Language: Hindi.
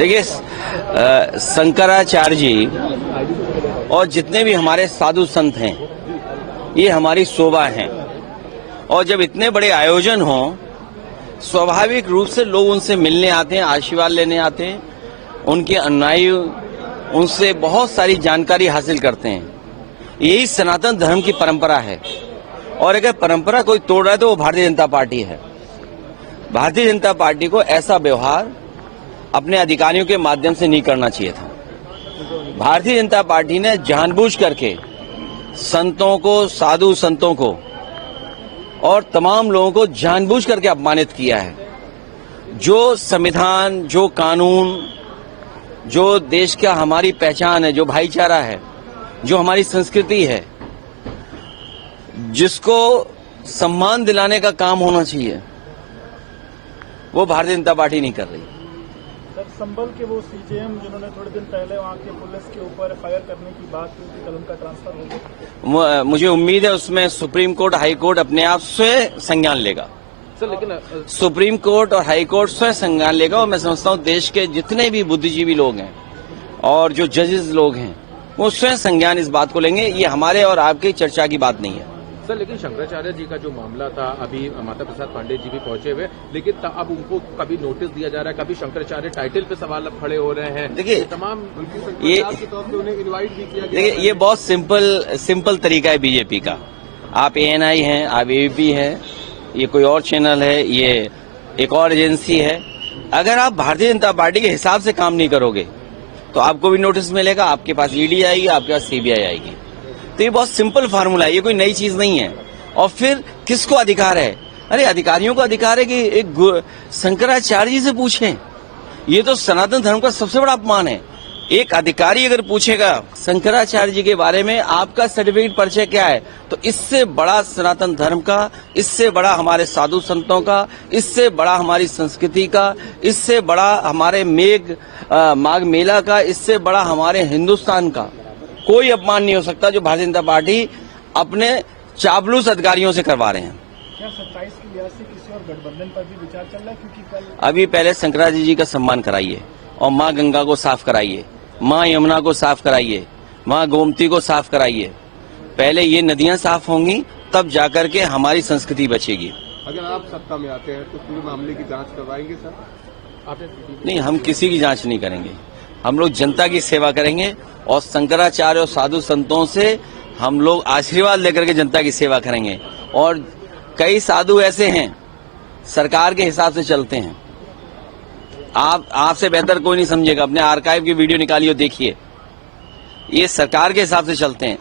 देखिए, शंकराचार्य जी और जितने भी हमारे साधु संत हैं, ये हमारी शोभा हैं। और जब इतने बड़े आयोजन हों, स्वाभाविक रूप से लोग उनसे मिलने आते हैं, आशीर्वाद लेने आते हैं, उनके अनुयायी उनसे बहुत सारी जानकारी हासिल करते हैं। यही सनातन धर्म की परंपरा है। और अगर परंपरा कोई तोड़ रहा है तो वो भारतीय जनता पार्टी है। भारतीय जनता पार्टी को ऐसा व्यवहार अपने अधिकारियों के माध्यम से नहीं करना चाहिए था। भारतीय जनता पार्टी ने जानबूझ करके संतों को, साधु संतों को और तमाम लोगों को जानबूझ करके अपमानित किया है। जो संविधान, जो कानून, जो देश का हमारी पहचान है, जो भाईचारा है, जो हमारी संस्कृति है, जिसको सम्मान दिलाने का काम होना चाहिए, वो भारतीय जनता पार्टी नहीं कर रही। सर, संभल के वो सीजेएम जिन्होंने थोड़े दिन पहले वहाँ के पुलिस के ऊपर फायर करने की बात की थी, कल उनका ट्रांसफर हो गया। मुझे उम्मीद है उसमें सुप्रीम कोर्ट, हाई कोर्ट अपने आप स्वयं संज्ञान लेगा। सर, लेकिन सुप्रीम कोर्ट और हाई कोर्ट स्वयं संज्ञान लेगा। और मैं समझता हूँ देश के जितने भी बुद्धिजीवी लोग हैं और जो जजेस लोग हैं, वो स्वयं संज्ञान इस बात को लेंगे। ये हमारे और आपकी चर्चा की बात नहीं है। सर, लेकिन शंकराचार्य जी का जो मामला था, अभी माता प्रसाद पांडे जी भी पहुंचे हुए, लेकिन अब उनको कभी नोटिस दिया जा रहा है, कभी शंकराचार्य टाइटल पे सवाल अब खड़े हो रहे हैं। देखिए, तमाम ये उन्हें इनवाइट भी किया गया। देखिए, ये बहुत सिंपल तरीका है बीजेपी का। आप ANI हैं, आप ABP हैं, ये कोई और चैनल है, ये एक और एजेंसी है। अगर आप भारतीय जनता पार्टी के हिसाब से काम नहीं करोगे तो आपको भी नोटिस मिलेगा, आपके पास ED आएगी, आपके पास CBI आएगी। तो ये बहुत सिंपल फार्मूला है, ये कोई नई चीज नहीं है। और फिर किसको अधिकार है? अरे अधिकारियों को अधिकार है कि एक शंकराचार्य जी से पूछें। ये तो सनातन धर्म का सबसे बड़ा अपमान है। एक अधिकारी अगर पूछेगा शंकराचार्य जी के बारे में आपका सर्टिफिकेट परिचय क्या है, तो इससे बड़ा सनातन धर्म का, इससे बड़ा हमारे साधु संतों का, इससे बड़ा हमारी संस्कृति का, इससे बड़ा हमारे माघ मेला का, इससे बड़ा हमारे हिंदुस्तान का कोई अपमान नहीं हो सकता जो भारतीय जनता पार्टी अपने चापलूस अधिकारियों से करवा रहे हैं। क्या 27 की लिहाज से किसी और गठबंधन पर भी विचार चल रहा है? क्योंकि कल अभी पहले शंकराचार्य जी का सम्मान कराइए और माँ गंगा को साफ कराइए, माँ यमुना को साफ कराइए, माँ गोमती को साफ कराइए। पहले ये नदियां साफ होंगी, तब जाकर के हमारी संस्कृति बचेगी। अगर आप सत्ता में आते हैं तो पूरे मामले की जांच करवाएंगे सर? नहीं, हम किसी की जांच नहीं करेंगे। हम लोग जनता की सेवा करेंगे और शंकराचार्य और साधु संतों से हम लोग आशीर्वाद लेकर के जनता की सेवा करेंगे। और कई साधु ऐसे हैं सरकार के हिसाब से चलते हैं। आपसे बेहतर कोई नहीं समझेगा। अपने आर्काइव की वीडियो निकालिए, देखिए, ये सरकार के हिसाब से चलते हैं।